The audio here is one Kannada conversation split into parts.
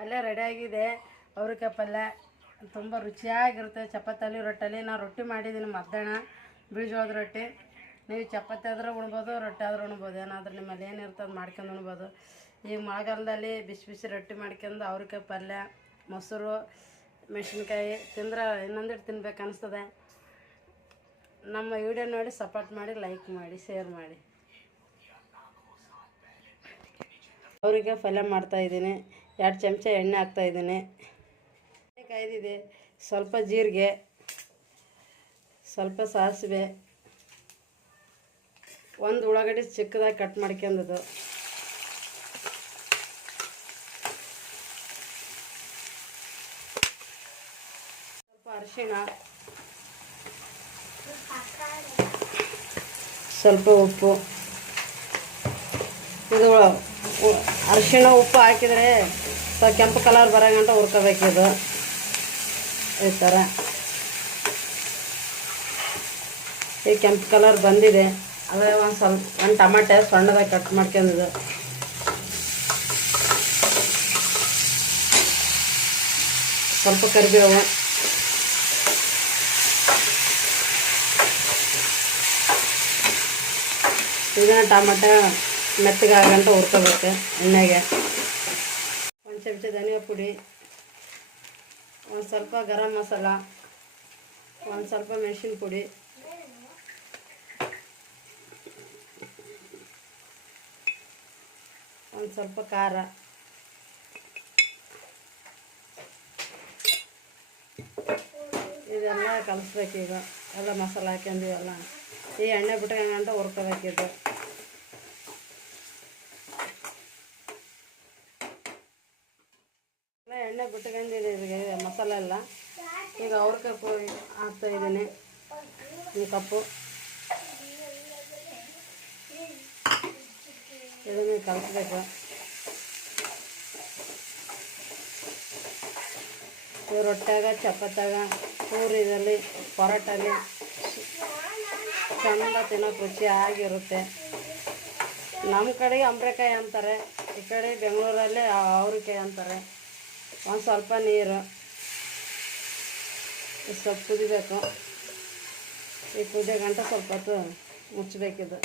ಪಲ್ಯ ರೆಡಿಯಾಗಿದೆ. ಅವ್ರಿಕಾಯಿ ಪಲ್ಯ ತುಂಬ ರುಚಿಯಾಗಿರುತ್ತೆ. ಚಪಾತಿ ರೊಟ್ಟಲ್ಲಿ ನಾನು ರೊಟ್ಟಿ ಮಾಡಿದ್ದೀನಿ ಮಧ್ಯಾಹ್ನ, ಬಿಳಿಜೋಳದ ರೊಟ್ಟಿ. ನೀವು ಚಪಾತಿ ಆದ್ರೆ ಉಣ್ಬೋದು, ರೊಟ್ಟಿ ಆದ್ರೆ ಉಣ್ಬೋದು. ಏನಾದರೂ ನಿಮ್ಮಲ್ಲಿ ಏನಿರ್ತದೆ ಮಾಡ್ಕೊಂಡು ಉಣ್ಬೋದು. ಈಗ ಮಳೆಗಾಲದಲ್ಲಿ ಬಿಸಿ ಬಿಸಿ ರೊಟ್ಟಿ ಮಾಡ್ಕೊಂಡು ಅವ್ರಿಕಾಯಿ ಪಲ್ಯ, ಮೊಸರು, ಮೆಣಸಿನ್ಕಾಯಿ ತಿಂದ್ರೆ ಇನ್ನೊಂದಿಟ್ಟು ತಿನ್ಬೇಕು ಅನಿಸ್ತದೆ. ನಮ್ಮ ವಿಡಿಯೋ ನೋಡಿ ಸಪೋರ್ಟ್ ಮಾಡಿ, ಲೈಕ್ ಮಾಡಿ, ಶೇರ್ ಮಾಡಿ. ಅವ್ರಿಗೆ ಪಲ್ಯ ಮಾಡ್ತಾಯಿದ್ದೀನಿ. 2 ಚಮಚ ಎಣ್ಣೆ ಹಾಕ್ತಾಯಿದ್ದೀನಿ. ಕಾಯ್ದಿದೆ. ಸ್ವಲ್ಪ ಜೀರಿಗೆ, ಸ್ವಲ್ಪ ಸಾಸಿವೆ, 1 ಉಳ್ಳಾಗಡ್ಡಿ ಚಿಕ್ಕದಾಗಿ ಕಟ್ ಮಾಡ್ಕೊಂಡದು, ಸ್ವಲ್ಪ ಅರಿಶಿಣ, ಸ್ವಲ್ಪ ಉಪ್ಪು. ಇದು ಅರಿಶಿಣ ಉಪ್ಪು ಹಾಕಿದರೆ ಸ್ವಲ್ಪ ಕೆಂಪು ಕಲರ್ ಬರೋಗಂಟ ಹುರ್ಕೋಬೇಕಿದು. ಈ ಥರ ಈ ಕೆಂಪು ಕಲರ್ ಬಂದಿದೆ. ಅದೇ ಒಂದು ಟಮಾಟೆ ಸಣ್ಣದಾಗಿ ಕಟ್ ಮಾಡ್ಕೊಂಡಿದ್ದು, ಸ್ವಲ್ಪ ಕರಿಬೇವು, ಇದನ್ನ ಟಮಾಟೆ ಮೆತ್ತಗಾಗಂಟ ಹುರ್ಕೋಬೇಕು ಎಣ್ಣೆಗೆ. 1 ಚಮಚ ಧನಿಯಾ ಪುಡಿ, ಒಂದು ಸ್ವಲ್ಪ ಗರಂ ಮಸಾಲ, ಒಂದು ಸ್ವಲ್ಪ ಮೆಣಸಿನ ಪುಡಿ, ಒಂದು ಸ್ವಲ್ಪ ಖಾರ, ಇದೆಲ್ಲ ಕಲಿಸ್ಬೇಕೀಗ. ಎಲ್ಲ ಮಸಾಲೆ ಹಾಕ್ಯಂದಿವೆಲ್ಲ ಈ ಎಣ್ಣೆ ಬಿಟ್ಕೊಂಡ ಹುರ್ಕೋಬೇಕಿದು. ಎಣ್ಣೆ ಬಿಟ್ಕೊಂಡಿದೆ ಇದಕ್ಕೆ ಮಸಾಲೆ ಎಲ್ಲ. ಈಗ ಅವ್ರಿಕಾಯಿ ಹಾಕ್ತಾಯಿದ್ದೀನಿ 1 ಕಪ್ಪು. ಇದನ್ನು ಕಲಿಸ್ಬೇಕು. ಇದು ರೊಟ್ಟ್ಯಾಗ, ಚಪಾತ್ಯಾಗ, ಪೂರಿದಲ್ಲಿ, ಪರೋಟಲ್ಲಿ ಚಂದ ತಿನ್ನೋಕೆ ರುಚಿಯಾಗಿರುತ್ತೆ. ನಮ್ಮ ಕಡೆಗೆ ಅಂಬ್ರೆಕಾಯಿ ಅಂತಾರೆ, ಈ ಕಡೆ ಬೆಂಗಳೂರಲ್ಲಿ ಅವ್ರಿಕಾಯಿ ಅಂತಾರೆ. ಒಂದು ಸ್ವಲ್ಪ ನೀರು, ಸ್ವಲ್ಪ ಕುದಿಬೇಕು. ಈ ಕುದಿಯೋ ಗಂಟ ಸ್ವಲ್ಪ ಹೊತ್ತು ಮುಚ್ಚಬೇಕಿದು.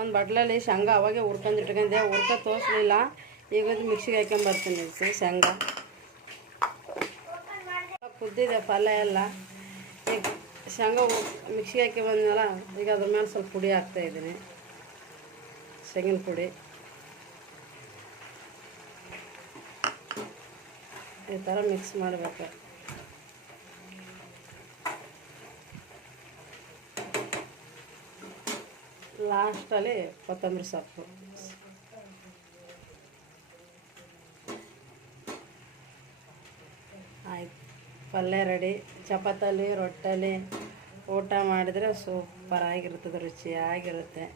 ಒಂದು ಬಟ್ಲಲ್ಲಿ ಶೇಂಗಾ ಅವಾಗೆ ಹುರ್ಕೊಂಡು ಇಟ್ಕೊಂಡೆ, ತೋರಿಸ್ಲಿಲ್ಲ. ಈಗ ಮಿಕ್ಸಿಗೆ ಹಾಕ್ಕೊಂಬರ್ತೀನಿ ಶೇಂಗಾ. ಕುದ್ದಿದೆ ಪಲ್ಯ ಎಲ್ಲ. ಈಗ ಶೇಂಗಾ ಮಿಕ್ಸಿಗೆ ಹಾಕಿ ಬಂದ್ಮೇಲೆ ಈಗ ಅದ್ರ ಮೇಲೆ ಸ್ವಲ್ಪ ಪುಡಿ ಹಾಕ್ತಾಯಿದ್ದೀನಿ, ಶೇಂಗಿನ ಪುಡಿ. ಈ ಥರ ಮಿಕ್ಸ್ ಮಾಡಬೇಕು. ಲಾಸ್ಟಲ್ಲಿ ಕೊತ್ತಂಬರಿ ಸೊಪ್ಪು. ಆಯ್ತು, ಪಲ್ಯ ರೆಡಿ. ಚಪಾತಲ್ಲಿ, ರೊಟ್ಟಲ್ಲಿ ಊಟ ಮಾಡಿದರೆ ಸೂಪರಾಗಿರ್ತದೆ, ರುಚಿಯಾಗಿರುತ್ತೆ.